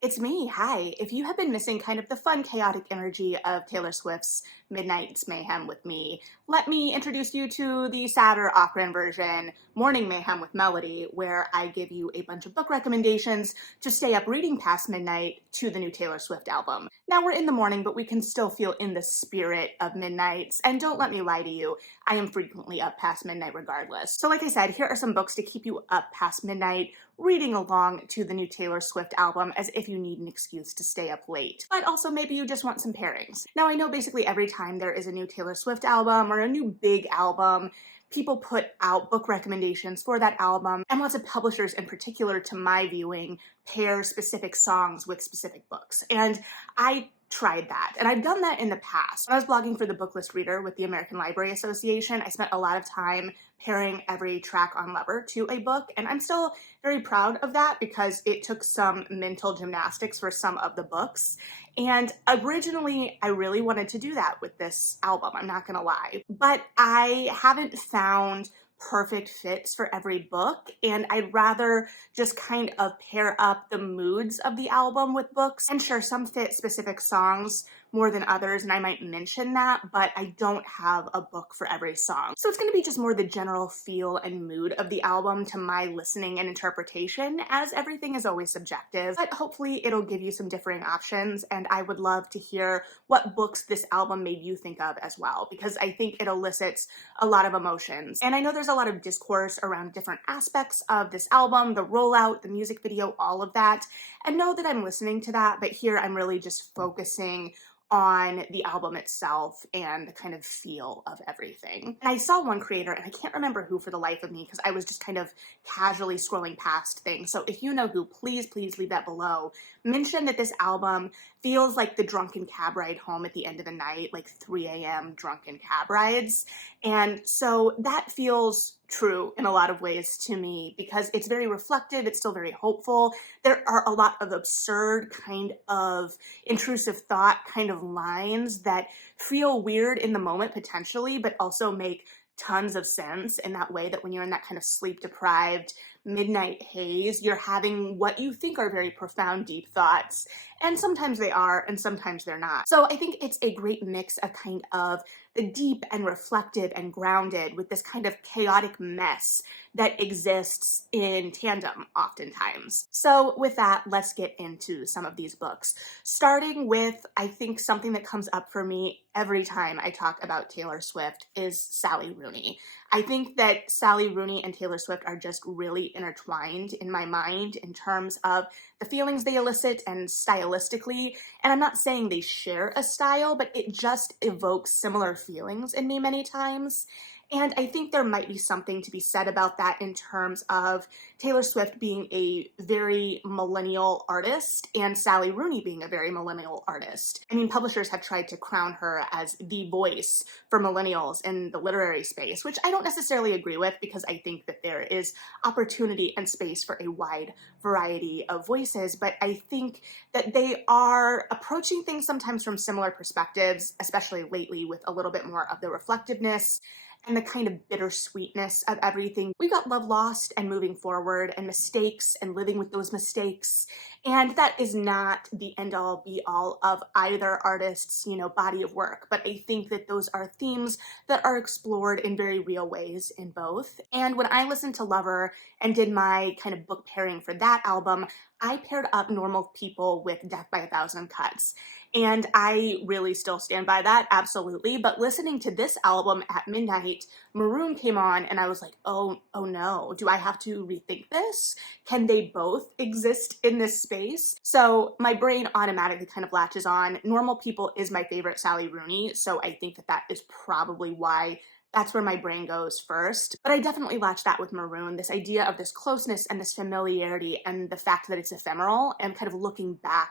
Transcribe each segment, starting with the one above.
It's me. Hi. If you have been missing kind of the fun, chaotic energy of Taylor Swift's Midnight's Mayhem with me, let me introduce you to the sadder operant version, Morning Mayhem with Melody, where I give you a bunch of book recommendations to stay up reading past midnight to the new Taylor Swift album. Now we're in the morning, but we can still feel in the spirit of midnights, and don't let me lie to you, I am frequently up past midnight regardless. So like I said, here are some books to keep you up past midnight, reading along to the new Taylor Swift album as if you need an excuse to stay up late. But also maybe you just want some pairings. Now I know basically every time there is a new Taylor Swift album or a new big album, people put out book recommendations for that album, and lots of publishers in particular, to my viewing, pair specific songs with specific books. And I tried that, and I've done that in the past. When I was blogging for the Booklist Reader with the American Library Association, I spent a lot of time pairing every track on Lover to a book, and I'm still very proud of that because it took some mental gymnastics for some of the books. And originally, I really wanted to do that with this album, I'm not gonna lie. But I haven't found perfect fits for every book, and I'd rather just kind of pair up the moods of the album with books. And sure, some fit specific songs more than others, and I might mention that, but I don't have a book for every song. So it's gonna be just more the general feel and mood of the album to my listening and interpretation, as everything is always subjective, but hopefully it'll give you some differing options, and I would love to hear what books this album made you think of as well, because I think it elicits a lot of emotions. And I know there's a lot of discourse around different aspects of this album, the rollout, the music video, all of that, and know that I'm listening to that, but here I'm really just focusing on the album itself and the kind of feel of everything. And I saw one creator, and I can't remember who for the life of me because I was just kind of casually scrolling past things. So if you know who, please leave that below. Mention that this album feels like the drunken cab ride home at the end of the night, like 3 a.m. drunken cab rides. And so that feels true in a lot of ways to me because it's very reflective, it's still very hopeful. There are a lot of absurd kind of intrusive thought kind of lines that feel weird in the moment potentially, but also make tons of sense in that way that when you're in that kind of sleep deprived midnight haze, you're having what you think are very profound, deep thoughts. And sometimes they are, and sometimes they're not. So I think it's a great mix of kind of the deep and reflective and grounded with this kind of chaotic mess that exists in tandem oftentimes. So with that, let's get into some of these books. Starting with, I think something that comes up for me every time I talk about Taylor Swift is Sally Rooney. I think that Sally Rooney and Taylor Swift are just really intertwined in my mind in terms of the feelings they elicit and stylistically. And I'm not saying they share a style, but it just evokes similar feelings in me many times. And I think there might be something to be said about that in terms of Taylor Swift being a very millennial artist and Sally Rooney being a very millennial artist. I mean, publishers have tried to crown her as the voice for millennials in the literary space, which I don't necessarily agree with because I think that there is opportunity and space for a wide variety of voices, but I think that they are approaching things sometimes from similar perspectives, especially lately with a little bit more of the reflectiveness and the kind of bittersweetness of everything. We've got love lost and moving forward and mistakes and living with those mistakes. And that is not the end all be all of either artist's, body of work. But I think that those are themes that are explored in very real ways in both. And when I listened to Lover and did my kind of book pairing for that album, I paired up Normal People with Death by a Thousand Cuts. And I really still stand by that, absolutely. But listening to this album at midnight, Maroon came on and I was like, oh no, do I have to rethink this? Can they both exist in this space? So my brain automatically kind of latches on. Normal People is my favorite Sally Rooney, so I think that is probably why that's where my brain goes first. But I definitely latched that with Maroon, this idea of this closeness and this familiarity and the fact that it's ephemeral and kind of looking back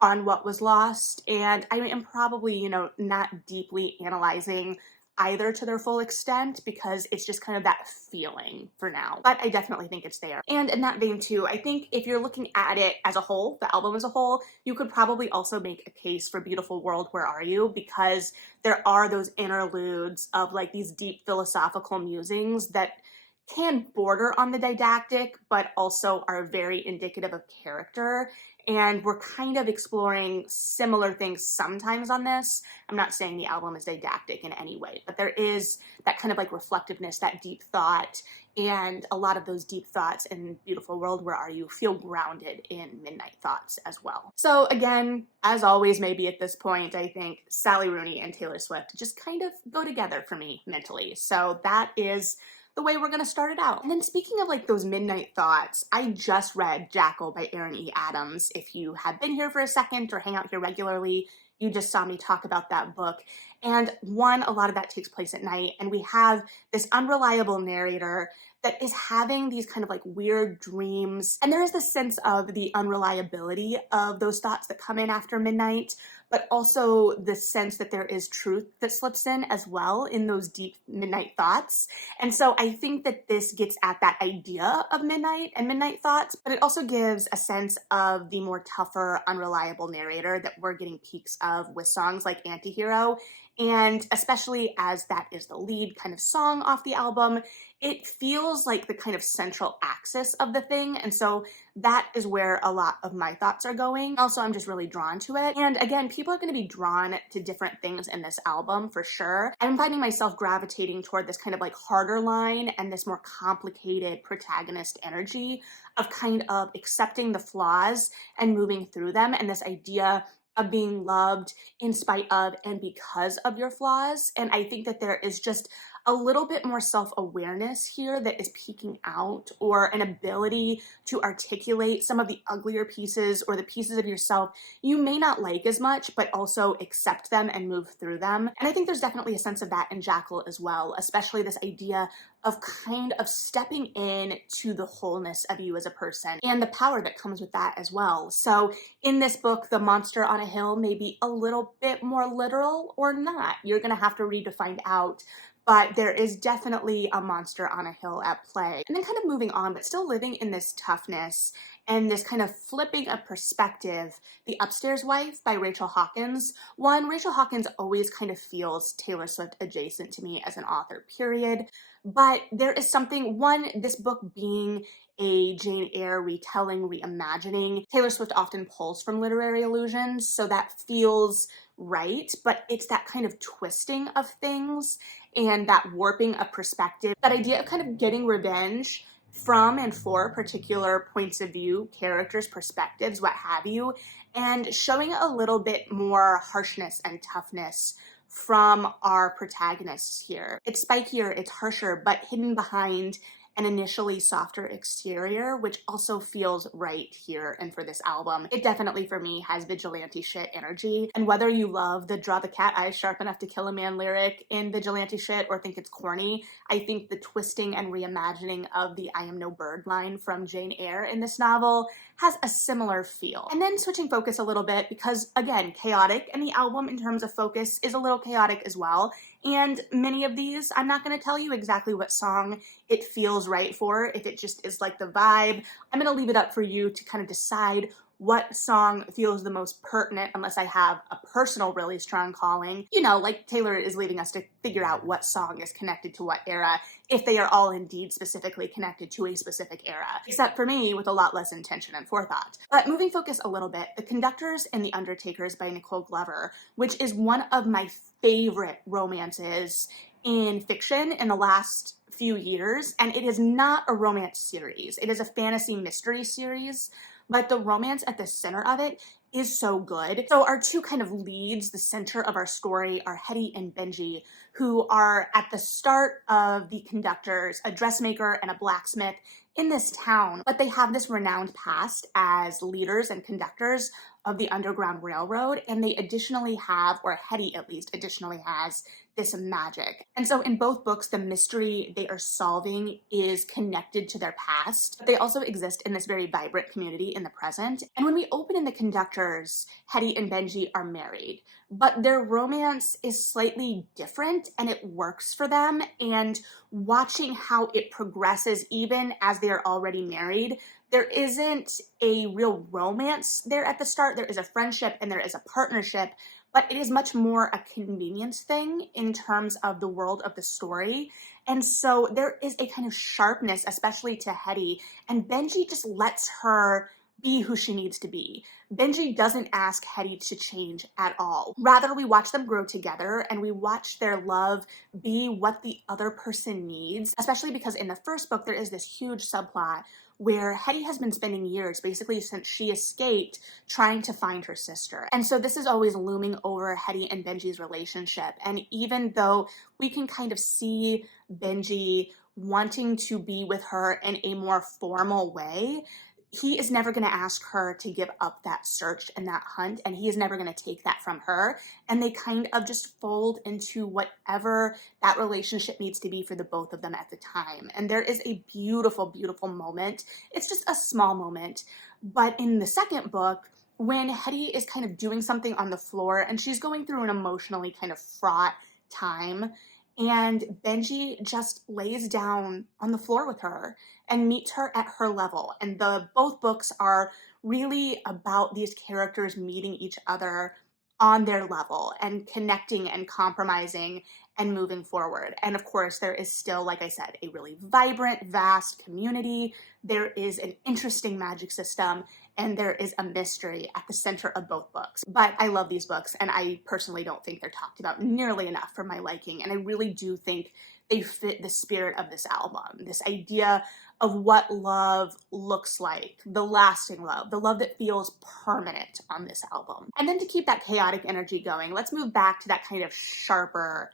on what was lost. And I am probably, not deeply analyzing either to their full extent because it's just kind of that feeling for now. But I definitely think it's there. And in that vein too, I think if you're looking at it as a whole, the album as a whole, you could probably also make a case for Beautiful World, Where Are You? Because there are those interludes of like these deep philosophical musings that can border on the didactic, but also are very indicative of character and we're kind of exploring similar things sometimes on this. I'm not saying the album is didactic in any way, but there is that kind of like reflectiveness, that deep thought, and a lot of those deep thoughts in Beautiful World, Where Are You feel grounded in Midnight Thoughts as well. So again, as always, maybe at this point, I think Sally Rooney and Taylor Swift just kind of go together for me mentally. So that is the way we're gonna start it out. And then speaking of like those midnight thoughts, I just read Jackal by Aaron E. Adams. If you have been here for a second or hang out here regularly, you just saw me talk about that book. And one, a lot of that takes place at night, and we have this unreliable narrator that is having these kind of like weird dreams. And there is this sense of the unreliability of those thoughts that come in after midnight, but also the sense that there is truth that slips in as well in those deep midnight thoughts. And so I think that this gets at that idea of midnight and midnight thoughts, but it also gives a sense of the more tougher, unreliable narrator that we're getting peeks of with songs like Antihero. And especially as that is the lead kind of song off the album, it feels like the kind of central axis of the thing. And so that is where a lot of my thoughts are going. Also, I'm just really drawn to it. And again, people are going to be drawn to different things in this album for sure. I'm finding myself gravitating toward this kind of like harder line and this more complicated protagonist energy of kind of accepting the flaws and moving through them, and this idea of being loved in spite of and because of your flaws. And I think that there is just a little bit more self-awareness here that is peeking out, or an ability to articulate some of the uglier pieces or the pieces of yourself you may not like as much, but also accept them and move through them. And I think there's definitely a sense of that in Jackal as well, especially this idea of kind of stepping in to the wholeness of you as a person and the power that comes with that as well. So in this book, the monster on a hill may be a little bit more literal or not. You're gonna have to read to find out, but there is definitely a monster on a hill at play. And then kind of moving on, but still living in this toughness and this kind of flipping of perspective, The Upstairs Wife by Rachel Hawkins. One, Rachel Hawkins always kind of feels Taylor Swift adjacent to me as an author, period. But there is something, one, this book being a Jane Eyre retelling, reimagining, Taylor Swift often pulls from literary allusions, so that feels right, but it's that kind of twisting of things and that warping of perspective, that idea of kind of getting revenge from and for particular points of view, characters, perspectives, what have you, and showing a little bit more harshness and toughness from our protagonists here. It's spikier, it's harsher, but hidden behind an initially softer exterior, which also feels right here and for this album. It definitely, for me, has vigilante shit energy. And whether you love the draw the cat eyes sharp enough to kill a man lyric in vigilante shit or think it's corny, I think the twisting and reimagining of the I am no bird line from Jane Eyre in this novel has a similar feel. And then switching focus a little bit, because again, chaotic, and the album in terms of focus is a little chaotic as well. And many of these, I'm not going to tell you exactly what song it feels right for, if it just is like the vibe. I'm going to leave it up for you to kind of decide what song feels the most pertinent, unless I have a personal really strong calling. You know, like Taylor is leaving us to figure out what song is connected to what era, if they are all indeed specifically connected to a specific era, except for me with a lot less intention and forethought. But moving focus a little bit, The Conductors and the Undertakers by Nicole Glover, which is one of my favorite romances in fiction in the last few years, and it is not a romance series. It is a fantasy mystery series, but the romance at the center of it is so good. So our two kind of leads, the center of our story, are Hetty and Benji, who are at the start of the Conductors, a dressmaker and a blacksmith in this town, but they have this renowned past as leaders and conductors of the Underground Railroad, and they additionally have, or Hetty at least additionally has, this magic. And so in both books, the mystery they are solving is connected to their past, but they also exist in this very vibrant community in the present. And when we open in The Conductors, Hetty and Benji are married, but their romance is slightly different and it works for them. And watching how it progresses even as they're already married, there isn't a real romance there at the start. There is a friendship and there is a partnership, but it is much more a convenience thing in terms of the world of the story. And so there is a kind of sharpness, especially to Hetty, and Benji just lets her be who she needs to be. Benji doesn't ask Hetty to change at all. Rather, we watch them grow together and we watch their love be what the other person needs, especially because in the first book, there is this huge subplot where Hetty has been spending years, basically since she escaped, trying to find her sister. And so this is always looming over Hetty and Benji's relationship. And even though we can kind of see Benji wanting to be with her in a more formal way, he is never going to ask her to give up that search and that hunt, and he is never going to take that from her. And they kind of just fold into whatever that relationship needs to be for the both of them at the time. And there is a beautiful, beautiful moment. It's just a small moment. But in the second book, when Hetty is kind of doing something on the floor and she's going through an emotionally kind of fraught time, and Benji just lays down on the floor with her and meets her at her level. And both books are really about these characters meeting each other on their level and connecting and compromising and moving forward. And of course, there is still, like I said, a really vibrant, vast community. There is an interesting magic system, and there is a mystery at the center of both books. But I love these books, and I personally don't think they're talked about nearly enough for my liking, and I really do think they fit the spirit of this album, this idea of what love looks like, the lasting love, the love that feels permanent on this album. And then to keep that chaotic energy going, let's move back to that kind of sharper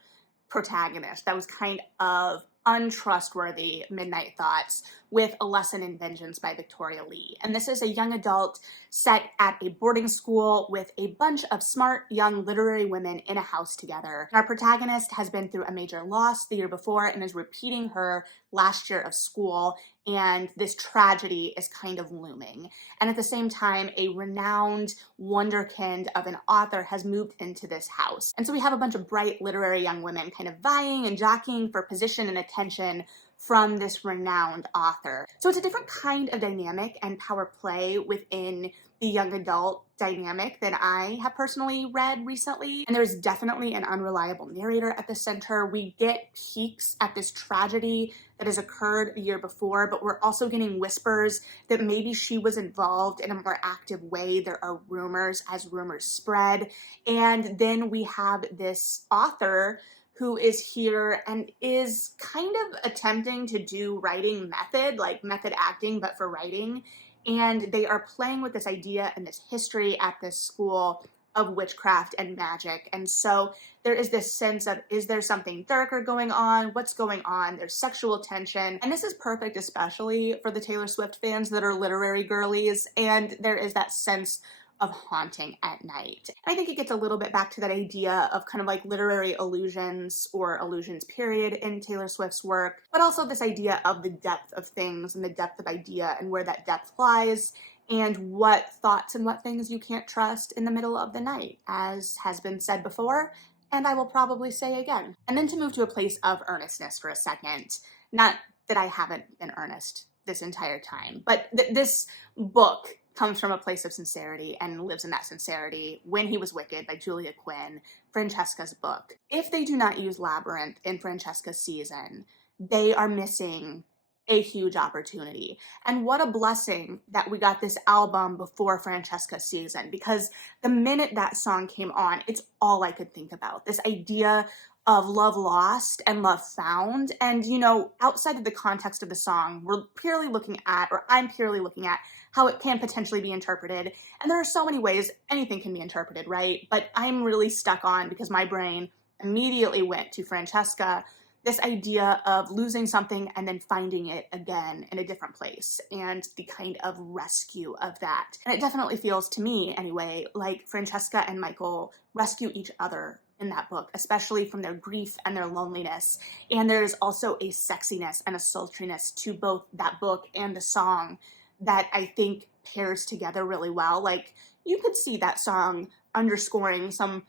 protagonist that was kind of untrustworthy Midnight Thoughts with A Lesson in Vengeance by Victoria Lee. And this is a young adult set at a boarding school with a bunch of smart young literary women in a house together. Our protagonist has been through a major loss the year before and is repeating her last year of school, and this tragedy is kind of looming. And at the same time, a renowned wonderkind of an author has moved into this house. And so we have a bunch of bright literary young women kind of vying and jockeying for position and attention from this renowned author. So it's a different kind of dynamic and power play within the young adult dynamic than I have personally read recently. And there's definitely an unreliable narrator at the center. We get peeks at this tragedy that has occurred a year before, but we're also getting whispers that maybe she was involved in a more active way. There are rumors as rumors spread. And then we have this author who is here and is kind of attempting to do writing method, like method acting, but for writing. And they are playing with this idea and this history at this school of witchcraft and magic. And so there is this sense of, is there something darker going on? What's going on? There's sexual tension. And this is perfect, especially for the Taylor Swift fans that are literary girlies. And there is that sense of haunting at night. And I think it gets a little bit back to that idea of kind of like literary illusions or illusions period in Taylor Swift's work, but also this idea of the depth of things and the depth of idea and where that depth lies and what thoughts and what things you can't trust in the middle of the night, as has been said before, and I will probably say again. And then to move to a place of earnestness for a second, not that I haven't been earnest this entire time, but this book comes from a place of sincerity and lives in that sincerity. When He Was Wicked by Julia Quinn, Francesca's book. If they do not use Labyrinth in Francesca's season, they are missing a huge opportunity. And what a blessing that we got this album before Francesca's season, because the minute that song came on, it's all I could think about. This idea of love lost and love found. And, you know, outside of the context of the song, we're purely looking at, or I'm purely looking at, how it can potentially be interpreted. And there are so many ways anything can be interpreted, right? But I'm really stuck on, because my brain immediately went to Francesca, this idea of losing something and then finding it again in a different place, and the kind of rescue of that. And it definitely feels to me, anyway, like Francesca and Michael rescue each other in that book, especially from their grief and their loneliness. And there's also a sexiness and a sultriness to both that book and the song that I think pairs together really well. Like, you could see that song underscoring some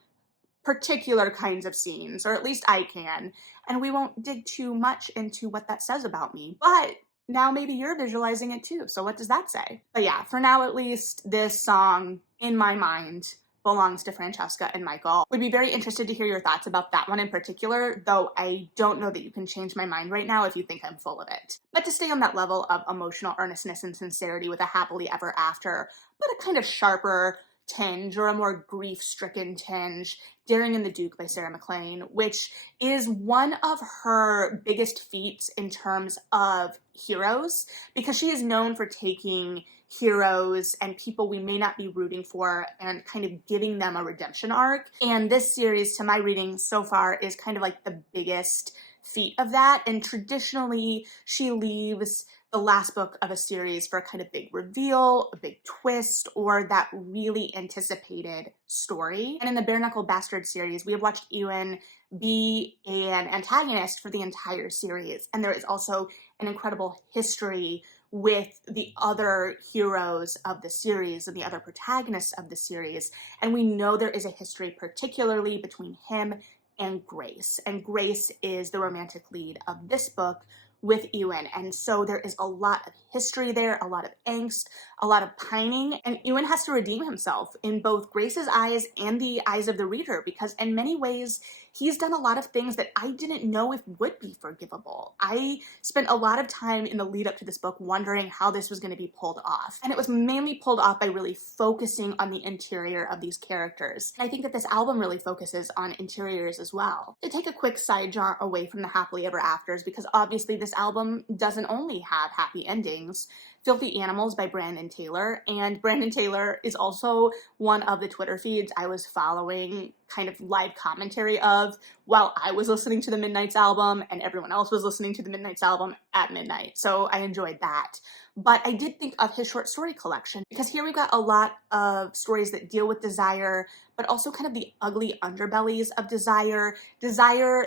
particular kinds of scenes, or at least I can, and we won't dig too much into what that says about me, but now maybe you're visualizing it too, so what does that say? But yeah, for now at least, this song, in my mind, belongs to Francesca and Michael. Would be very interested to hear your thoughts about that one in particular, though I don't know that you can change my mind right now if you think I'm full of it. But to stay on that level of emotional earnestness and sincerity with a happily ever after, but a kind of sharper tinge or a more grief-stricken tinge, Daring and the Duke by Sarah MacLean, which is one of her biggest feats in terms of heroes, because she is known for taking heroes and people we may not be rooting for and kind of giving them a redemption arc. And this series, to my reading so far, is kind of like the biggest feat of that. And traditionally, she leaves the last book of a series for a kind of big reveal, a big twist, or that really anticipated story. And in the Bare Knuckle Bastard series, we have watched Ewan be an antagonist for the entire series. And there is also an incredible history with the other heroes of the series and the other protagonists of the series. And we know there is a history particularly between him and Grace. And Grace is the romantic lead of this book with Ewan. And so there is a lot of history there, a lot of angst, a lot of pining, and Ewan has to redeem himself in both Grace's eyes and the eyes of the reader, because in many ways, he's done a lot of things that I didn't know if would be forgivable. I spent a lot of time in the lead up to this book wondering how this was going to be pulled off. And it was mainly pulled off by really focusing on the interior of these characters. And I think that this album really focuses on interiors as well. To take a quick side jaunt away from the happily ever afters, because obviously this album doesn't only have happy endings. Filthy Animals by Brandon Taylor, and Brandon Taylor is also one of the Twitter feeds I was following kind of live commentary of while I was listening to the Midnight's album and everyone else was listening to the Midnight's album at midnight, so I enjoyed that. But I did think of his short story collection, because here we've got a lot of stories that deal with desire, but also kind of the ugly underbellies of desire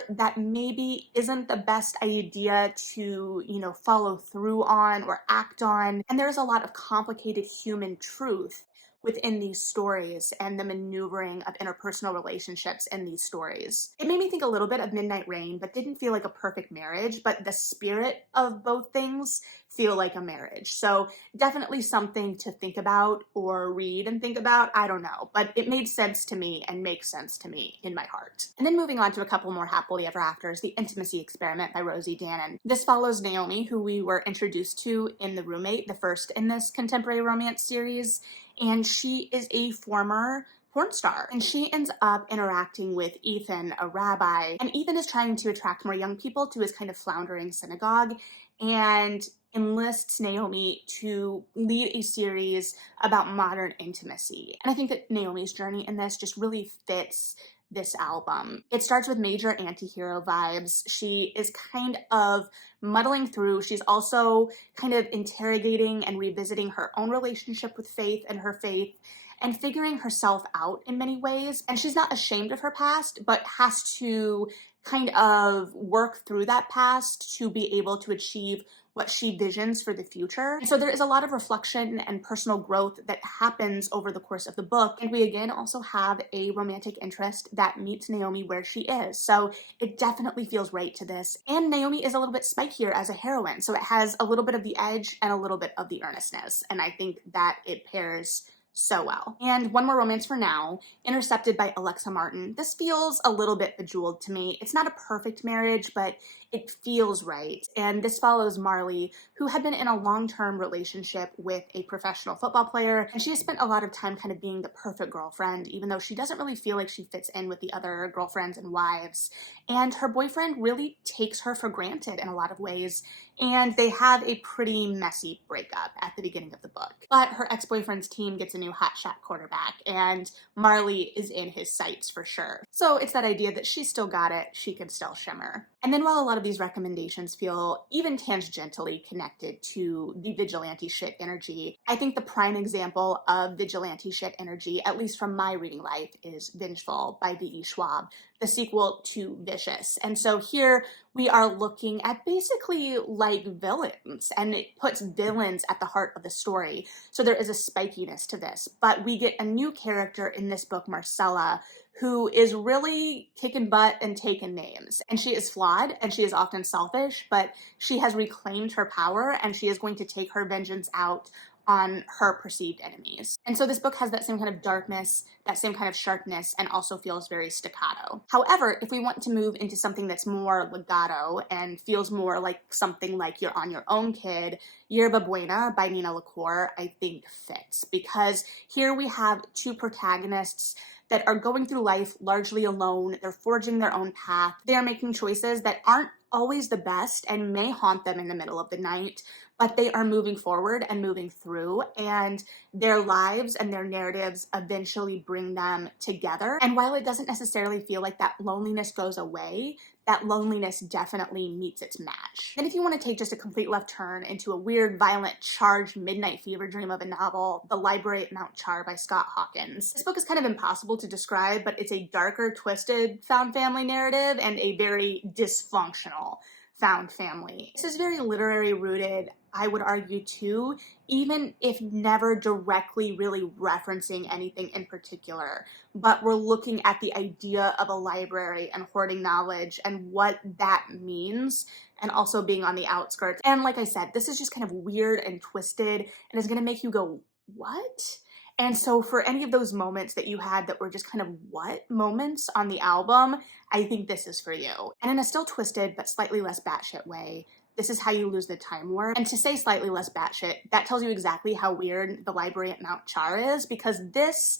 that maybe isn't the best idea to, follow through on or act on. And there's a lot of complicated human truth within these stories and the maneuvering of interpersonal relationships in these stories. It made me think a little bit of Midnight Rain, but didn't feel like a perfect marriage, but the spirit of both things feel like a marriage. So definitely something to think about or read and think about, I don't know, but it made sense to me and makes sense to me in my heart. And then moving on to a couple more happily ever afters, The Intimacy Experiment by Rosie Dannon. This follows Naomi, who we were introduced to in The Roommate, the first in this contemporary romance series, and she is a former porn star. And she ends up interacting with Ethan, a rabbi, and Ethan is trying to attract more young people to his kind of floundering synagogue and enlists Naomi to lead a series about modern intimacy. And I think that Naomi's journey in this just really fits this album. It starts with major anti-hero vibes. She is kind of muddling through. She's also kind of interrogating and revisiting her own relationship with faith and her faith and figuring herself out in many ways. And she's not ashamed of her past, but has to kind of work through that past to be able to achieve what she visions for the future. And so there is a lot of reflection and personal growth that happens over the course of the book. And we again also have a romantic interest that meets Naomi where she is. So it definitely feels right to this. And Naomi is a little bit spikier as a heroine. So it has a little bit of the edge and a little bit of the earnestness. And I think that it pairs so well. And one more romance for now, Intercepted by Alexa Martin. This feels a little bit bejeweled to me. It's not a perfect marriage, but it feels right. And this follows Marley, who had been in a long-term relationship with a professional football player, and she has spent a lot of time kind of being the perfect girlfriend, even though she doesn't really feel like she fits in with the other girlfriends and wives. And her boyfriend really takes her for granted in a lot of ways, and they have a pretty messy breakup at the beginning of the book. But her ex-boyfriend's team gets a new hotshot quarterback, and Marley is in his sights for sure. So it's that idea that she's still got it, she can still shimmer. And then while a lot of these recommendations feel even tangentially connected to the vigilante shit energy, I think the prime example of vigilante shit energy, at least from my reading life, is Vengeful by V.E. Schwab, the sequel to Vicious. And so here we are looking at basically like villains, and it puts villains at the heart of the story. So there is a spikiness to this, but we get a new character in this book, Marcella, who is really kicking butt and taking names. And she is flawed and she is often selfish, but she has reclaimed her power and she is going to take her vengeance out on her perceived enemies. And so this book has that same kind of darkness, that same kind of sharpness, and also feels very staccato. However, if we want to move into something that's more legato and feels more like something like You're on Your Own Kid, Yerba Buena by Nina LaCour, I think fits, because here we have two protagonists that are going through life largely alone. They're forging their own path. They are making choices that aren't always the best and may haunt them in the middle of the night, but they are moving forward and moving through, and their lives and their narratives eventually bring them together. And while it doesn't necessarily feel like that loneliness goes away, that loneliness definitely meets its match. Then if you want to take just a complete left turn into a weird, violent, charged midnight fever dream of a novel, The Library at Mount Char by Scott Hawkins. This book is kind of impossible to describe, but it's a darker, twisted found family narrative and a very dysfunctional found family. This is very literary rooted, I would argue too, even if never directly really referencing anything in particular. But we're looking at the idea of a library and hoarding knowledge and what that means, and also being on the outskirts. And like I said, this is just kind of weird and twisted and is gonna make you go, what? And so for any of those moments that you had that were just kind of what moments on the album, I think this is for you. And in a still twisted but slightly less batshit way, this is How You Lose the Time War. And to say slightly less batshit, that tells you exactly how weird The Library at Mount Char is, because this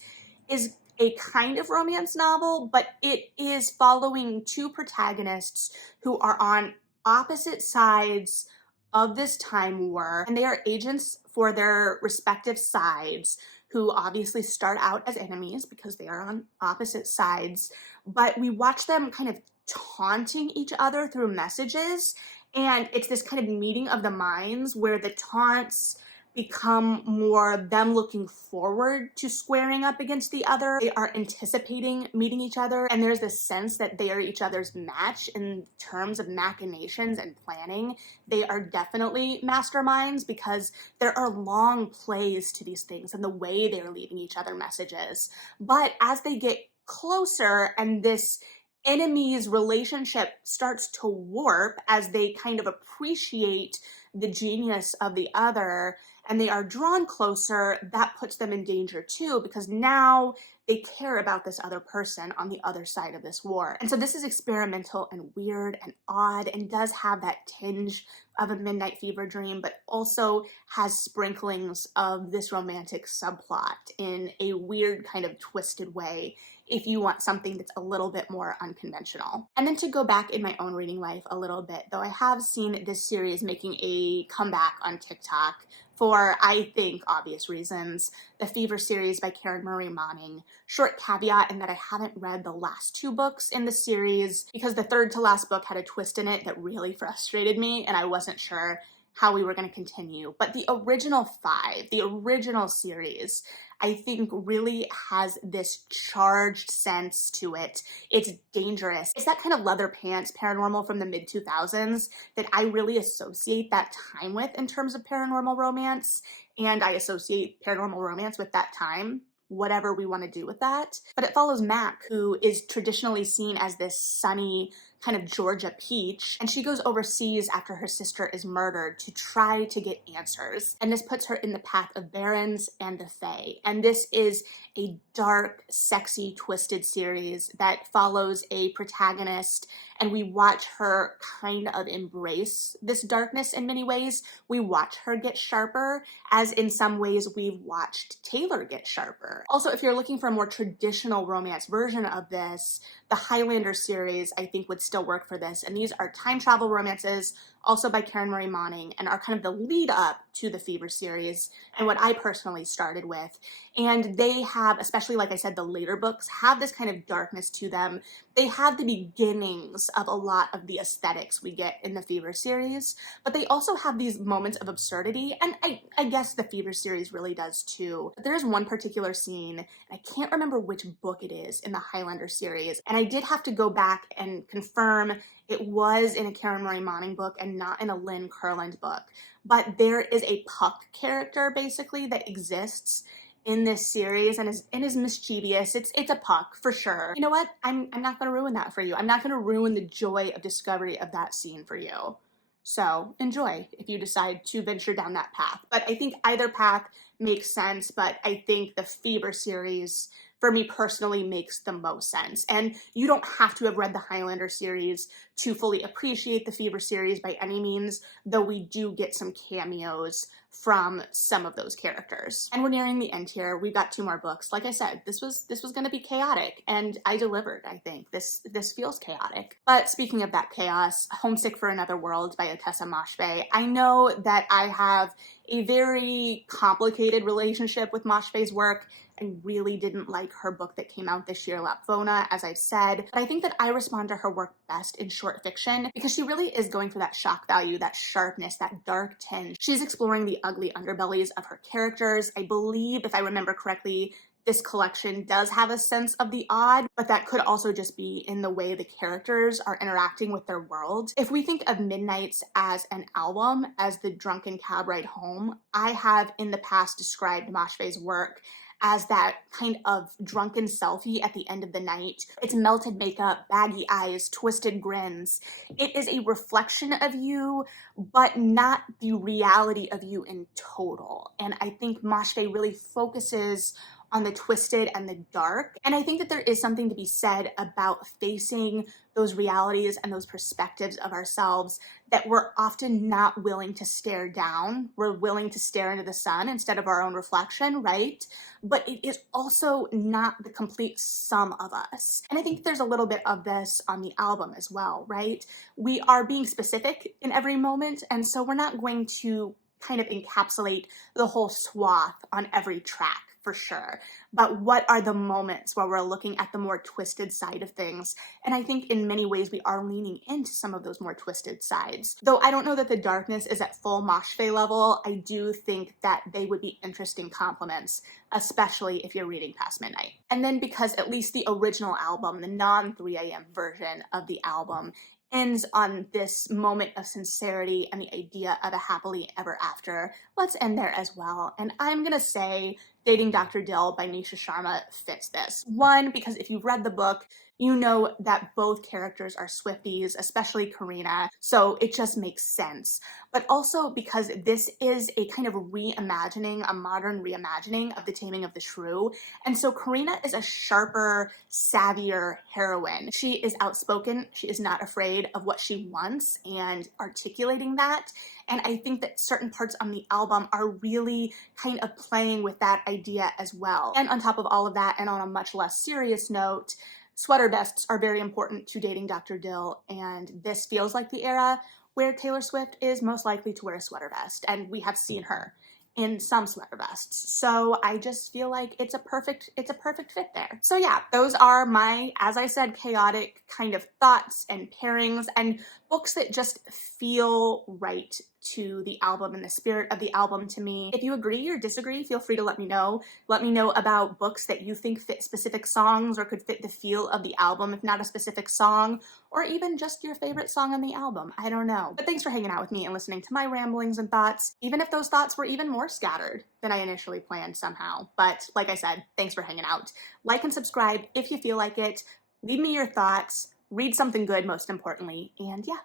is a kind of romance novel, but it is following two protagonists who are on opposite sides of this time war, and they are agents for their respective sides, who obviously start out as enemies because they are on opposite sides, but we watch them kind of taunting each other through messages, and it's this kind of meeting of the minds where the taunts become more them looking forward to squaring up against the other. They are anticipating meeting each other, and there's this sense that they are each other's match in terms of machinations and planning. They are definitely masterminds because there are long plays to these things and the way they're leaving each other messages. But as they get closer and this enemy's relationship starts to warp as they kind of appreciate the genius of the other and they are drawn closer, that puts them in danger too, because now they care about this other person on the other side of this war. And so this is experimental and weird and odd and does have that tinge of a midnight fever dream, but also has sprinklings of this romantic subplot in a weird kind of twisted way if you want something that's a little bit more unconventional. And then to go back in my own reading life a little bit, though I have seen this series making a comeback on TikTok for, I think, obvious reasons, the Fever series by Karen Marie Moning. Short caveat in that I haven't read the last two books in the series because the third to last book had a twist in it that really frustrated me and I wasn't sure how we were going to continue. But the original five, the original series, I think really has this charged sense to it. It's dangerous. It's that kind of leather pants paranormal from the mid-2000s that I really associate that time with in terms of paranormal romance, and I associate paranormal romance with that time, whatever we want to do with that. But it follows Mac, who is traditionally seen as this sunny kind of Georgia peach, and she goes overseas after her sister is murdered to try to get answers. And this puts her in the path of barons and the fae. And this is a dark, sexy, twisted series that follows a protagonist, and we watch her kind of embrace this darkness in many ways. We watch her get sharper, as in some ways we've watched Taylor get sharper. Also, if you're looking for a more traditional romance version of this, the Highlander series, I think, would still work for this. And these are time travel romances, also by Karen Marie Moning, and are kind of the lead up to the Fever series and what I personally started with. And they have, especially like I said, the later books have this kind of darkness to them. They have the beginnings of a lot of the aesthetics we get in the Fever series, but they also have these moments of absurdity, and I guess the Fever series really does too. But there's one particular scene, and I can't remember which book it is in the Highlander series, and I did have to go back and confirm it was in a Karen Marie Moning book and not in a Lynn Kurland book. But there is a Puck character, basically, that exists in this series and is mischievous. It's a Puck for sure. You know what? I'm not going to ruin that for you. I'm not going to ruin the joy of discovery of that scene for you. So enjoy if you decide to venture down that path. But I think either path makes sense, but I think the Fever series, for me personally, makes the most sense. And you don't have to have read the Highlander series to fully appreciate the Fever series by any means, though we do get some cameos from some of those characters. And we're nearing the end here. We've got 2 more books. Like I said, this was going to be chaotic, and I delivered. I think this feels chaotic. But speaking of that chaos, Homesick for Another World by Ottessa Moshfegh. I know that I have a very complicated relationship with Moshfegh's work. I really didn't like her book that came out this year, Buena, as I've said, but I think that I respond to her work best in short fiction because she really is going for that shock value, that sharpness, that dark tinge. She's exploring the ugly underbellies of her characters. I believe, if I remember correctly, this collection does have a sense of the odd, but that could also just be in the way the characters are interacting with their world. If we think of Midnights as an album, as the drunken cab ride home, I have in the past described Moshfegh's work as that kind of drunken selfie at the end of the night. It's melted makeup, baggy eyes, twisted grins. It is a reflection of you, but not the reality of you in total. And I think Moshfegh really focuses on the twisted and the dark. And I think that there is something to be said about facing those realities and those perspectives of ourselves that we're often not willing to stare down. We're willing to stare into the sun instead of our own reflection, right? But it is also not the complete sum of us. And I think there's a little bit of this on the album as well, right? We are being specific in every moment, and so we're not going to kind of encapsulate the whole swath on every track, for sure. But what are the moments where we're looking at the more twisted side of things? And I think in many ways we are leaning into some of those more twisted sides. Though I don't know that the darkness is at full Moshfegh level, I do think that they would be interesting complements, especially if you're reading past midnight. And then because at least the original album, the non-3 a.m. version of the album, ends on this moment of sincerity and the idea of a happily ever after, let's end there as well. And I'm gonna say Dating Dr. Dill by Nisha Sharma fits this. One, because if you've read the book, you know that both characters are Swifties, especially Karina, so it just makes sense. But also because this is a kind of reimagining, a modern reimagining of The Taming of the Shrew, and so Karina is a sharper, savvier heroine. She is outspoken, she is not afraid of what she wants and articulating that, and I think that certain parts on the album are really kind of playing with that idea as well. And on top of all of that, and on a much less serious note, sweater vests are very important to Dating Dr. Dill, and this feels like the era where Taylor Swift is most likely to wear a sweater vest, and we have seen her in some sweater vests. So I just feel like it's a perfect fit there. So yeah, those are my, as I said, chaotic kind of thoughts and pairings and books that just feel right to the album and the spirit of the album to me. If you agree or disagree, feel free to let me know. Let me know about books that you think fit specific songs or could fit the feel of the album, if not a specific song, or even just your favorite song on the album. I don't know. But thanks for hanging out with me and listening to my ramblings and thoughts, even if those thoughts were even more scattered than I initially planned somehow. But like I said, thanks for hanging out. Like and subscribe if you feel like it. Leave me your thoughts. Read something good, most importantly. And yeah,